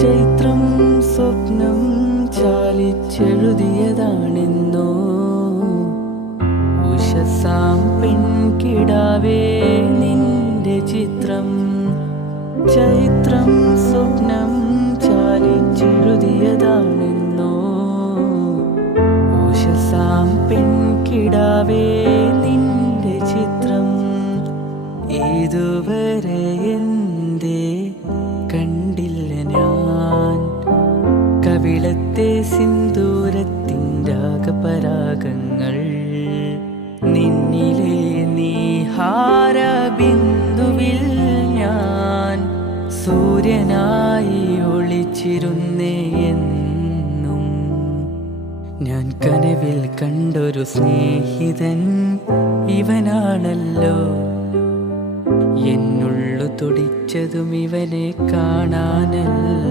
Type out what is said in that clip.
ചൈത്രം സ്വപ്നം ചാലിച്ചെഴുതിയതാണെന്നോ ഉഷസാം പെൺകിടാവേ നിന്റെ ചിത്രം. ചൈത്രം സ്വപ്നം ചാലിച്ചെഴുതിയതാണെന്നോ ഉഷസാം പെൺകിടാവേ നിന്റെ ചിത്രം. ഇതുവരെ എന്തേ കണ്ടില്ല ഞാൻ കവിളത്തെ സിന്ദൂരത്തിൻ്റെ രാഗപരാഗങ്ങൾ. നിന്നിലെ നീഹാര ബിന്ദുവിൽ ഞാൻ സൂര്യനായി ഒളിച്ചിരുന്നേ എന്നും. ഞാൻ കനവിൽ കണ്ടൊരു സ്നേഹിതൻ ഇവനാണല്ലോ. എന്നുള്ളു തുടിച്ചതും ഇവനെ കാണാനല്ല.